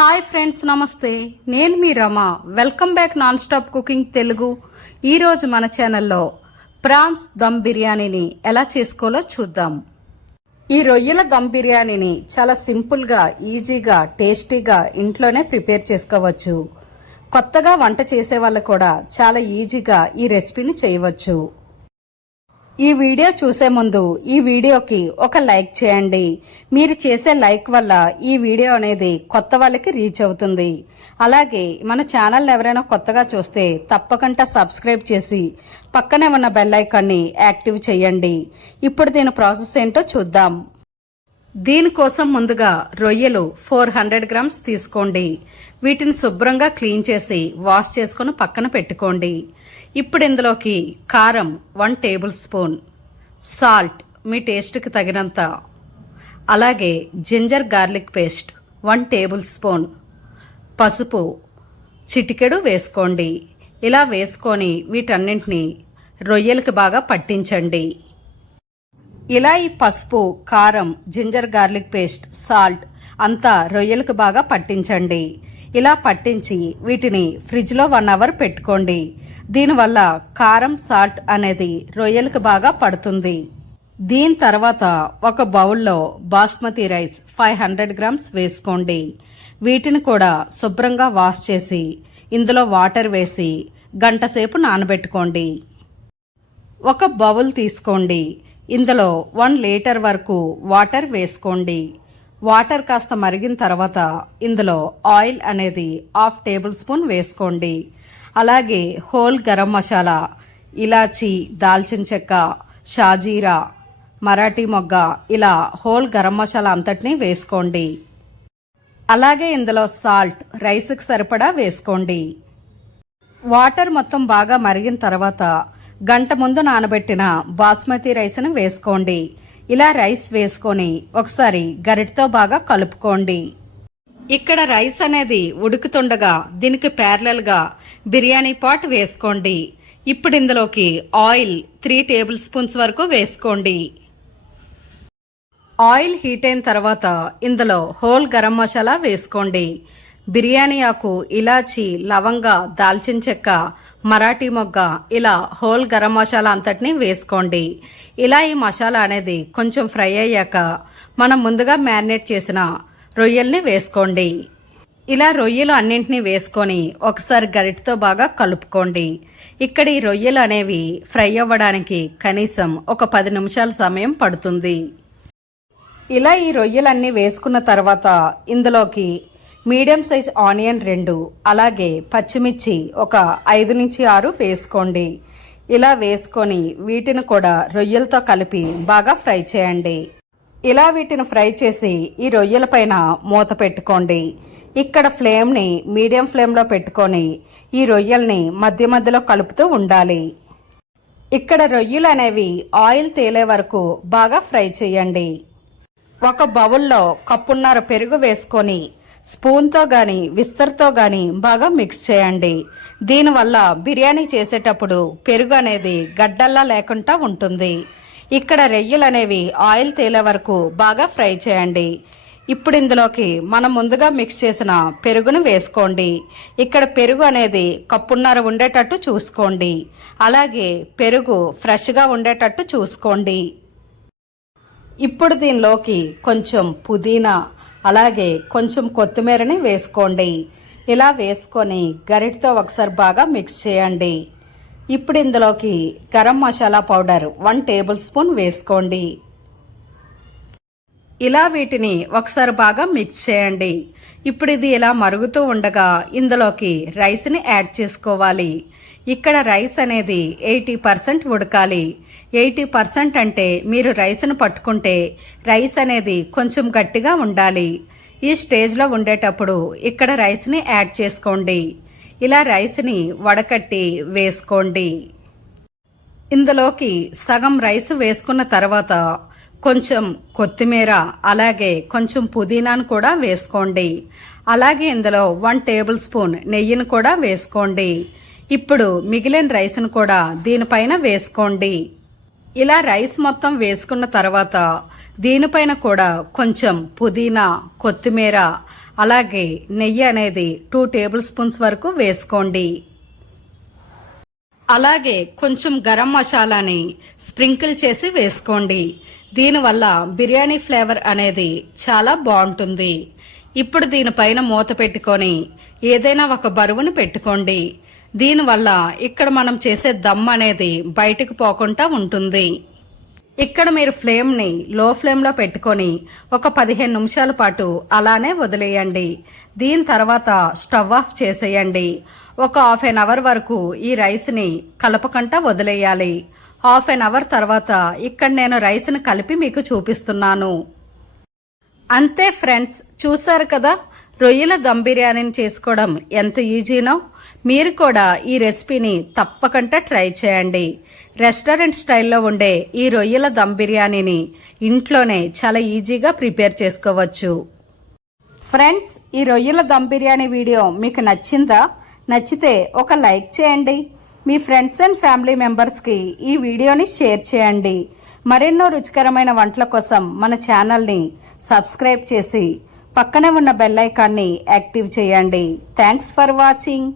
Hi friends, నమస్తే. నేను మీ Rama. Welcome back non stop cooking Telugu. ఈరోజు మన ఛానల్లో ప్రాన్స్ దమ్ బిర్యానీని ఎలా చేసుకోవాలో చూద్దాం. ఈ రొయ్యల దమ్ బిర్యానీని చాలా సింపుల్గా, ఈజీగా, టేస్టీగా ఇంట్లోనే ప్రిపేర్ చేసుకోవచ్చు. కొత్తగా వంట చేసే వాళ్ళు కూడా చాలా ఈజీగా ఈ రెసిపీని చేయవచ్చు. ఈ వీడియో చూసే ముందు ఈ వీడియోకి ఒక లైక్ చేయండి. మీరు చేసే లైక్ వల్ల ఈ వీడియో అనేది కొత్త వాళ్ళకి రీచ్ అవుతుంది. అలాగే మన ఛానల్ ఎవరైనా కొత్తగా చూస్తే తప్పకుండా సబ్స్క్రైబ్ చేసి పక్కనే ఉన్న బెల్ ఐకాన్ని యాక్టివ్ చేయండి. ఇప్పుడు దీని ప్రాసెస్ ఏంటో చూద్దాం. దీనికోసం ముందుగా రొయ్యలు 400 గ్రామ్స్ తీసుకోండి. వీటిని శుభ్రంగా క్లీన్ చేసి వాష్ చేసుకుని పక్కన పెట్టుకోండి. ఇప్పుడు ఇందులోకి కారం 1 టేబుల్ స్పూన్, సాల్ట్ మీ టేస్ట్కి తగినంత, అలాగే ginger garlic paste 1 tablespoon, పసుపు చిటికెడు వేసుకోండి. ఇలా వేసుకొని వీటన్నింటినీ రొయ్యలకి బాగా పట్టించండి. ఇలా ఈ పసుపు, కారం, జింజర్ గార్లిక్ పేస్ట్, సాల్ట్ అంతా రొయ్యలకు బాగా పట్టించండి. ఇలా పట్టించి వీటిని ఫ్రిడ్జ్లో 1 అవర్ పెట్టుకోండి. దీనివల్ల కారం, సాల్ట్ అనేది రొయ్యలకు బాగా పడుతుంది. దీని తర్వాత ఒక బౌల్లో బాస్మతి రైస్ 500 గ్రామ్స్ వేసుకోండి. వీటిని కూడా శుభ్రంగా వాష్ చేసి ఇందులో వాటర్ వేసి గంట సేపు నానబెట్టుకోండి. ఒక బౌల్ తీసుకోండి. ఇందులో 1 లీటర్ వరకు వాటర్ వేసుకోండి. వాటర్ కాస్త మరిగిన తర్వాత ఇందులో ఆయిల్ అనేది 1/2 టేబుల్ స్పూన్ వేసుకోండి. అలాగే హోల్ గరం మసాలా, ఇలాచీ, దాల్చిన చెక్క, షాజీరా, మరాఠీ మొగ్గ, ఇలా హోల్ గరం మసాలా అంతటినీ వేసుకోండి. అలాగే ఇందులో సాల్ట్ రైస్కి సరిపడా వేసుకోండి. వాటర్ మొత్తం బాగా మరిగిన తర్వాత గంట ముందు నానబెట్టిన బాస్మతి రైస్ని వేసుకోండి. ఇలా రైస్ వేసుకొని ఒకసారి గరిటతో బాగా కలుపుకోండి. ఇక్కడ రైస్ అనేది ఉడుకుతుండగా దీనికి ప్యారలల్ గా బిర్యానీ పాట్ వేసుకోండి. ఇప్పుడు ఇందులోకి ఆయిల్ 3 టేబుల్ స్పూన్స్ వరకు వేసుకోండి. ఆయిల్ హీట్ అయిన తర్వాత ఇందులో హోల్ గరం మసాలా వేసుకోండి. బిర్యానీ ఆకు, ఇలాచి, లవంగ, దాల్చిన చెక్క, మరాఠీ మొగ్గ, ఇలా హోల్ గరం మసాలా అంతటినీ వేసుకోండి. ఇలా ఈ మసాలా అనేది కొంచెం ఫ్రై అయ్యాక మనం ముందుగా మ్యారినేట్ చేసిన రొయ్యల్ని వేసుకోండి. ఇలా రొయ్యలు అన్నింటినీ వేసుకొని ఒకసారి గరిటతో బాగా కలుపుకోండి. ఇక్కడ ఈ రొయ్యలు అనేవి ఫ్రై అవ్వడానికి కనీసం ఒక 10 నిమిషాల సమయం పడుతుంది. ఇలా ఈ రొయ్యలన్నీ వేసుకున్న తర్వాత ఇందులోకి మీడియం సైజ్ ఆనియన్ 2, అలాగే పచ్చిమిర్చి ఒక 5 నుంచి 6 వేసుకోండి. ఇలా వేసుకొని వీటిని కూడా రొయ్యలతో కలిపి బాగా ఫ్రై చేయండి. ఇలా వీటిని ఫ్రై చేసి ఈ రొయ్యల పైన మూత పెట్టుకోండి. ఇక్కడ ఫ్లేమ్ని మీడియం ఫ్లేమ్లో పెట్టుకొని ఈ రొయ్యల్ని మధ్య మధ్యలో కలుపుతూ ఉండాలి. ఇక్కడ రొయ్యలు అనేవి ఆయిల్ తేలే వరకు బాగా ఫ్రై చేయండి. ఒక బౌల్లో 1 కప్పున్నర పెరుగు వేసుకొని స్పూన్తో గాని విస్తర్తో గాని బాగా మిక్స్ చేయండి. దీనివల్ల బిర్యానీ చేసేటప్పుడు పెరుగు అనేది గడ్డల్లా లేకుండా ఉంటుంది. ఇక్కడ రొయ్యలు అనేవి ఆయిల్ తేలే వరకు బాగా ఫ్రై చేయండి. ఇప్పుడు ఇందులోకి మనం ముందుగా మిక్స్ చేసిన పెరుగును వేసుకోండి. ఇక్కడ పెరుగు అనేది 1 కప్పున్నర ఉండేటట్టు చూసుకోండి. అలాగే పెరుగు ఫ్రెష్గా ఉండేటట్టు చూసుకోండి. ఇప్పుడు దీనిలోకి కొంచెం పుదీనా, అలాగే కొంచెం కొత్తిమీరని వేసుకోండి. ఇలా వేసుకొని గరిటతో ఒకసారి బాగా మిక్స్ చేయండి. ఇప్పుడు ఇందులోకి garam masala powder 1 table spoon వేసుకోండి. ఇలా వీటిని ఒకసారి బాగా మిక్స్ చేయండి. ఇప్పుడు ఇది ఇలా మరుగుతూ ఉండగా ఇందులోకి రైస్ని యాడ్ చేసుకోవాలి. ఇక్కడ రైస్ అనేది 80% ఉడకాలి. 80% అంటే మీరు రైస్ను పట్టుకుంటే రైస్ అనేది కొంచెం గట్టిగా ఉండాలి. ఈ స్టేజ్లో ఉండేటప్పుడు ఇక్కడ రైస్ని యాడ్ చేసుకోండి. ఇలా రైస్ని వడకట్టి వేసుకోండి. ఇందులోకి సగం రైస్ వేసుకున్న తర్వాత కొంచెం కొత్తిమీర, అలాగే కొంచెం పుదీనాను కూడా వేసుకోండి. అలాగే ఇందులో 1 టేబుల్ స్పూన్ నెయ్యిని కూడా వేసుకోండి. ఇప్పుడు మిగిలిన రైస్ను కూడా దీనిపైన వేసుకోండి. ఇలా రైస్ మొత్తం వేసుకున్న తర్వాత దీనిపైన కూడా కొంచెం పుదీనా, కొత్తిమీర, అలాగే నెయ్యి అనేది 2 టేబుల్ స్పూన్స్ వరకు వేసుకోండి. అలాగే కొంచెం గరం మసాలాని స్ప్రింకిల్ చేసి వేసుకోండి. దీనివల్ల బిర్యానీ ఫ్లేవర్ అనేది చాలా బాగుంటుంది. ఇప్పుడు దీనిపైన మూత పెట్టుకొని ఏదైనా ఒక బరువును పెట్టుకోండి. దీనివల్ల ఇక్కడ మనం చేసే దమ్ అనేది బయటకు పోకుండా ఉంటుంది. ఇక్కడ మీరు ఫ్లేమ్ని లో ఫ్లేమ్లో పెట్టుకొని ఒక 15 నిమిషాల పాటు అలానే వదిలేయండి. దీని తర్వాత స్టవ్ ఆఫ్ చేసేయండి. ఒక హాఫ్ అన్ అవర్ వరకు ఈ రైస్ని కలపకుండా వదిలేయాలి. హాఫ్ అన్ అవర్ తర్వాత ఇక్కడ నేను రైస్ని కలిపి మీకు చూపిస్తున్నాను. అంతే ఫ్రెండ్స్, చూసారు కదా రొయ్యల దమ్ బిర్యానీని చేసుకోవడం ఎంత ఈజీనో. మీరు కూడా ఈ రెసిపీని తప్పకుండా ట్రై చేయండి. రెస్టారెంట్ స్టైల్లో ఉండే ఈ రొయ్యల దమ్ బిర్యానీని ఇంట్లోనే చాలా ఈజీగా ప్రిపేర్ చేసుకోవచ్చు. ఫ్రెండ్స్, ఈ రొయ్యల దమ్ బిర్యానీ వీడియో మీకు నచ్చిందా? నచ్చితే ఒక లైక్ చేయండి. మీ ఫ్రెండ్స్ అండ్ ఫ్యామిలీ మెంబర్స్కి ఈ వీడియోని షేర్ చేయండి. మరెన్నో రుచికరమైన వంటల కోసం మన ఛానల్ని సబ్స్క్రైబ్ చేసి పక్కనే ఉన్న బెల్ ఐకాన్ని యాక్టివ్ చేయండి. Thanks for watching.